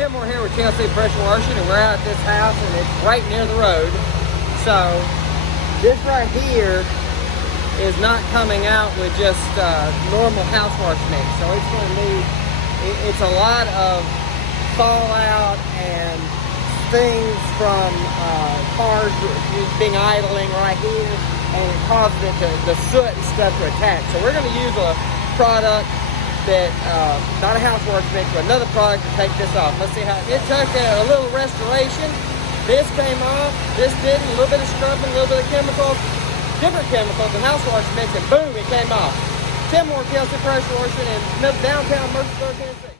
Tim, we're here with TLC Pressure Washing, and we're out at this house, and it's right near the road. So this right here is not coming out with just normal house wash mix. So it's going to need, it's a lot of fallout and things from cars being idling right here, and it causes it to, the soot and stuff to attach. So we're going to use a product that, not a house wash mix, but another product to take this off. Let's see how it took a little restoration. This came off, this didn't, a little bit of scrubbing, a little bit of chemicals, different chemicals than house wash mix, and boom, it came off. Tim Moore, TLC Pressure Washing in downtown Murfreesboro, Tennessee.